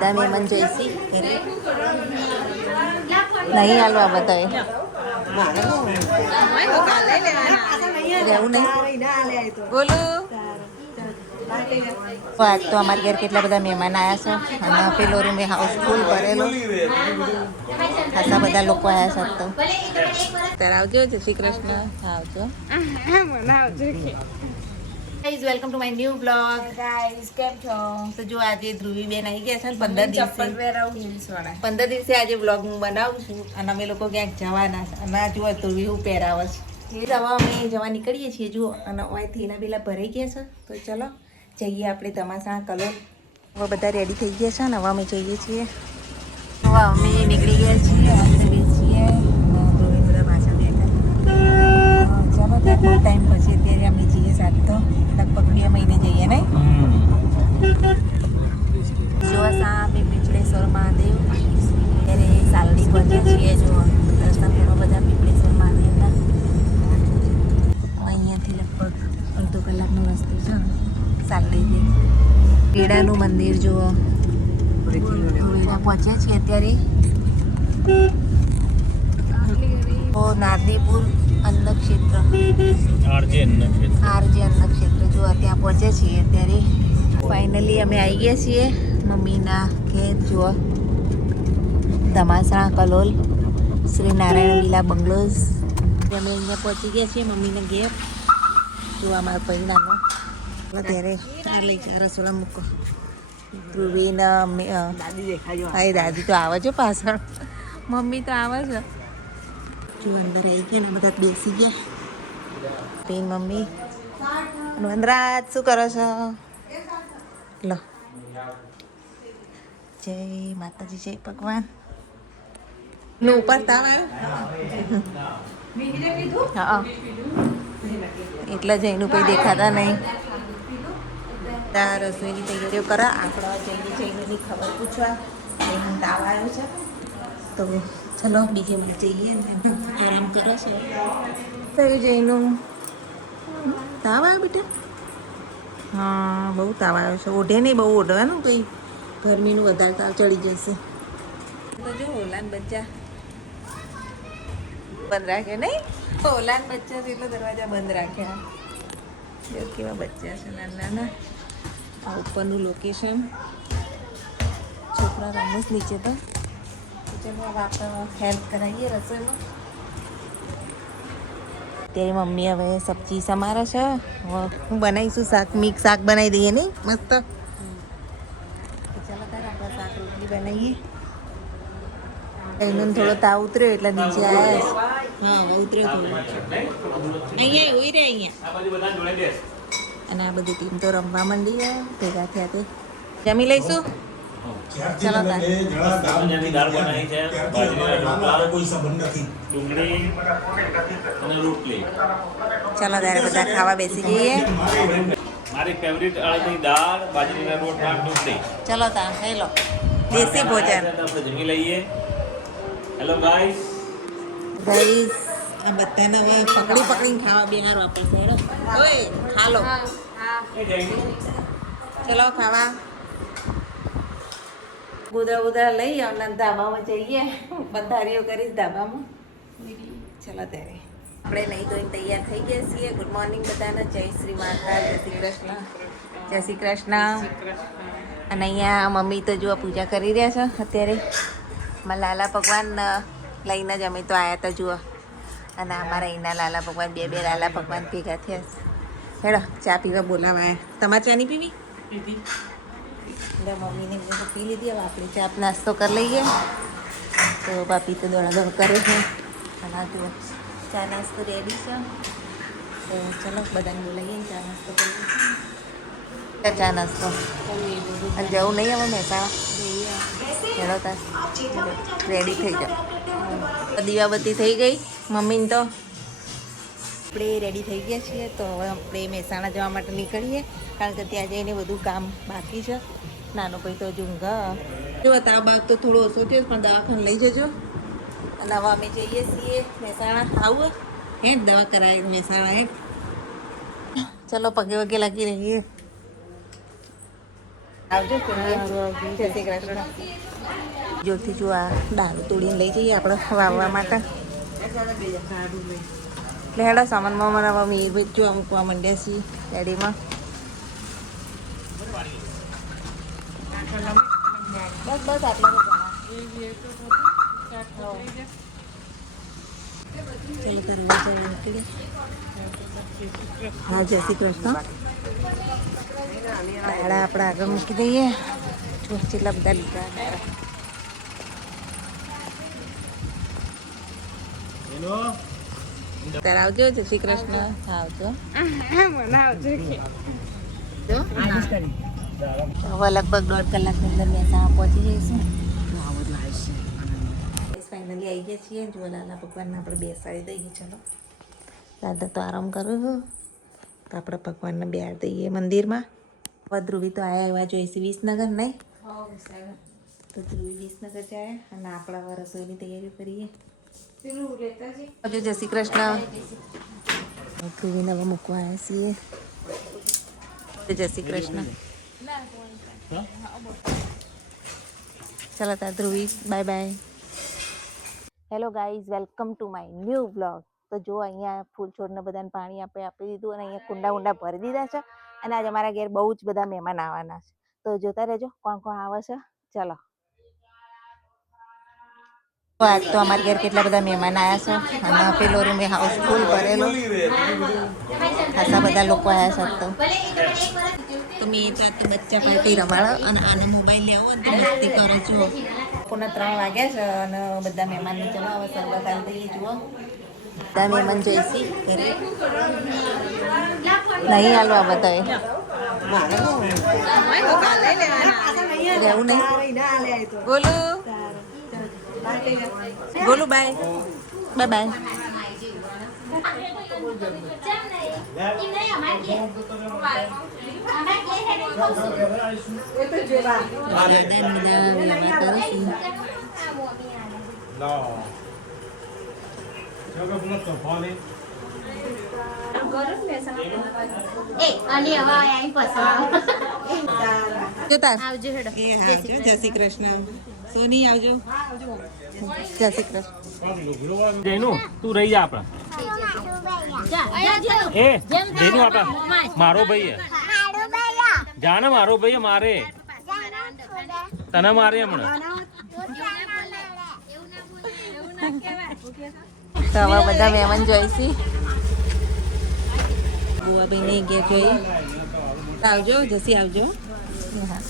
દાને મન જોઈસી નહીં હાલવા બતાવે રહેવું નહીં બોલો. આજ તો અમારા ઘેર કેટલા બધા મહેમાન આવ્યા છે અને પેલો રૂમ હાઉસફુલ ભરેલો ખાસા બધા લોકો આવ્યા છે. તો ત્યારે આવજો. જય શ્રી કૃષ્ણ. આવજો. Guys welcome to my new blog. Guys કેમ છો? તો જો આજે ધ્રુવી બેન આવી ગયા છે ને 15 દિવસે આજે બ્લોગ હું બનાવું છું અને અમે લોકો ક્યાંક જવાના છે અને આ જુઓ ધ્રુવી હું પહેરાવે છે. હવે અમે જવા નીકળીએ છીએ જુઓ અને અહીંથી એના પેલા ભરાઈ ગયા છે. તો ચલો જઈએ આપણે તમાસા કલર. હવે બધા રેડી થઈ ગયા છે ને હવે અમે જઈએ છીએ. હવે અમે નીકળી ગયા છીએ છીએ ધ્રુવી બધા પાછા બેઠા. ચલો ત્યાં બહુ ટાઈમ પછી અત્યારે અમે જઈએ સાત તો લગભગ 2 મહિને જઈએ નહીં. જો સામે પીપળેશ્વર મહાદેવ ત્યારે સાલડી પહોંચ્યા છીએ. જો દર્શન કરવા બધા પીપળેશ્વર મહાદેવના અહીંયાથી લગભગ અડધો કલાકનો રસ્તો છે સાલડીથી. કેળાનું મંદિર જુઓ ધોળીના પહોંચ્યા છીએ અત્યારે. નારદીપુર અન્નક્ષેત્ર આરજે અન્નક્ષેત્ર જો ત્યાં પહોંચે છીએ અત્યારે. ફાઇનલી અમે આવી ગયા છીએ મમ્મીના ઘેર. જુઓ ધમાસણા કલોલ શ્રી નારાયણ વિલા બંગલોઝ. અમે અહીંયા પહોંચી ગયા છીએ મમ્મીના ઘેર. જો અમારા પરિણામો ત્યારે લઈ જા રસોડા મૂકો. ધ્રુવીના હા દાદી તો આવે છે પાછળ, મમ્મી તો આવે છે. જો અંદર આવી ગયા ને બધા બેસી ગયા. પેન મમ્મી વનરાજ શું કરો છો? લો જય માતાજી, જય ભગવાન. નો ઉપર તાવ આવ્યો હા એટલે જઈનું કંઈ દેખાતા નહીં. ત્યાં રસોઈની તૈયારીઓ કરા. આપણે જઈને ખબર પૂછવા એનું તાવ આવ્યો છે. તો ચલો બીજે મને જઈએ આરામ કરો છો. કયું જઈનું તાવ આવ્યો બેટા? હા બહુ તાવ આવ્યો છે. ઓઢે નહીં બહુ ઓઢવાનું કંઈ ગરમીનું વધારે તાવ ચડી જશે. તો જો ઓલાન બચ્ચા બંધ રાખે નહીં. ઓલાન બચ્ચા છે એટલે દરવાજા બંધ રાખ્યા. જો કેવા બચ્ચા છે નાના નાના. આ ઉપરનું લોકેશન. છોકરા રમૂસ નીચે તો ચલો હવે આપણે હેલ્પ કરાવીએ રસોઈમાં. ત્યારે મમ્મી હવે સબ્જી સમારે છે. હું બનાવીશું શાક, મિક્સ શાક બનાવી દઈએ નહીં મસ્ત. ચાલો તારે આપણે શાક રોટલી બનાવીએ. એનો થોડો તાવ ઉતર્યો એટલે નીચે આવ્યા. હા ઉતર્યો થોડો. અહીંયા ઉઈ રહે અહીંયા. અને આ બધી ટીમ તો રમવા માંડી ભેગા થયા તે. જમી લઈશું. ચલો ચલો તારે બધા ખાવા બેસી જઈએ. મારી ફેવરિટ અળદની દાળ, બાજરીના રોટલા, ડુંગળી. ચલો તા ખાઈ લો દેશી ભોજન. આપણે જમી લઈએ. Hello guys. આ બધાને હવે પકડીને ખાવા બેહાર વાપરશે. હેડો ઓય ખા લો. ચલો ખાવા. ગુદરા લઈ અને ધાબામાં જઈએ. પધારીઓ કરીશ ધાબામાં. ચલો ત્યારે આપણે નહીં ધોઈને તૈયાર થઈ ગયા છીએ. ગુડ મોર્નિંગ બધાને. જય શ્રી માતા, જય શ્રી કૃષ્ણ. જય શ્રી કૃષ્ણ. અને અહીંયા મમ્મી તો જુઓ પૂજા કરી રહ્યા છે અત્યારે. માં લાલા ભગવાન લઈને જ અમે તો આવ્યા હતા જુઓ. અને અમારા અહીંના લાલા ભગવાન બે લાલા ભગવાન ભેગા થયા. હેડો ચા પીવા બોલાવાયા. તમારે ચા નહીં પીવી? એટલે મમ્મીને પી લીધી. હવે આપણે ચા નાસ્તો કરી લઈએ. તો બાપી તો દોડાદોડ કરે છે. અને જુઓ ચા નાસ્તો રેડી છે. તો ચલો બધાને બોલાવીએ ચા નાસ્તો કરીએ. ચા નાસ્તો અને જવું નહીં હવે મહેસાણા. હેડો તાર રેડી થઈ જાઓ. દીવાબત્તી થઈ ગઈ મમ્મીને તો. આપણે રેડી થઈ ગયા છીએ. તો હવે આપણે મહેસાણા જવા માટે નીકળીએ કારણ કે ત્યાં જઈને બધું કામ બાકી છે. નાનો ભાઈ તો ઊંઘા. જો તાવ બાગ તો થોડો ઓછો થયો પણ દવાખાને લઈ જજો. અને હવે અમે જઈએ છીએ મહેસાણા. આવું હે દવા કરાવી મહેસાણા હે. ચલો પગે વગે લાગી રહીએ. આવજો જય શ્રી કૃષ્ણ. જોરથી જો આ દારૂ તોડીને લઈ જઈએ આપણે વાવવા માટે. એટલે હેડા સામાનમાં મારા મીરભાઈ જો મૂકવા માંડ્યા છીએ ગાડીમાં. બસ બસ આટલા ચલો તો નીકળી. હા જય શ્રી કૃષ્ણ. દાડા આપણે આગળ મૂકી દઈએ. છેલ્લા બધા લીધા ત્યારે આવજો. જય શ્રી કૃષ્ણ. આવજો. હવે લગભગ 1.5 કલાકની અંદર મહેસાણા પહોંચી જઈશું. ફાઇનલી આવી ગયા છીએ. જો લાલા ભગવાનને આપણે બેસાડી દઈએ. ચલો દાદા તો આરામ કરું છું તો આપણે ભગવાનને બેસાડી દઈએ મંદિરમાં. ધ્રુવી તો આયા એવા જોઈશે વિસનગર નહીં તો ધ્રુવી વિસનગર જાય અને આપણા રસોઈની તૈયારી કરીએ. જય શ્રી કૃષ્ણ. ધ્રુવીને હવે મૂકવા આવ્યા છીએ. જય શ્રી કૃષ્ણ. ચાલો તાર Dhruvi bye bye. Hello guys, welcome to my new blog. તો જો અહીંયા ફૂલ છોડને બધાને પાણી આપી દીધું અને અહીંયા કુંડા ભરી દીધા છે. અને આજે અમારા ઘેર બહુ જ બધા મહેમાન આવવાના છે. તો જોતા રહેજો કોણ કોણ આવે છે. ચલો આજ તો અમારા ઘેર કેટલા બધા મહેમાન આવ્યા છે અને પેલો રૂમ હાઉસફુલ ભરેલો. ખાસા બધા લોકો આવ્યા છે. તો મેં તો બચ્ચા પાર્ટી રમાડો અને આને મોબાઈલ લેવો તો મસ્તી કરો છો. લોકોને 3 વાગ્યા છે અને બધા મહેમાનને ચલો હવે સરબત આવી દઈએ. જુઓ બધા મહેમાન જોઈશી નહીં હાલવા બધાએ રહેવું નહીં. બોલું બાય બાય બાય. જય શ્રી કૃષ્ણ. સોની આવજો. જય શ્રી કૃષ્ણ. જયનું તું રહી જા આપણા. એ જયનું આપણા મારો ભાઈ જાને મારો ભાઈ મારે તને મારે હમણાં. તો હવે બધા મહેમાન જોઈશી. બુઆભાઈ ને ઘેર જોઈ આવજો. જસી આવજો. હા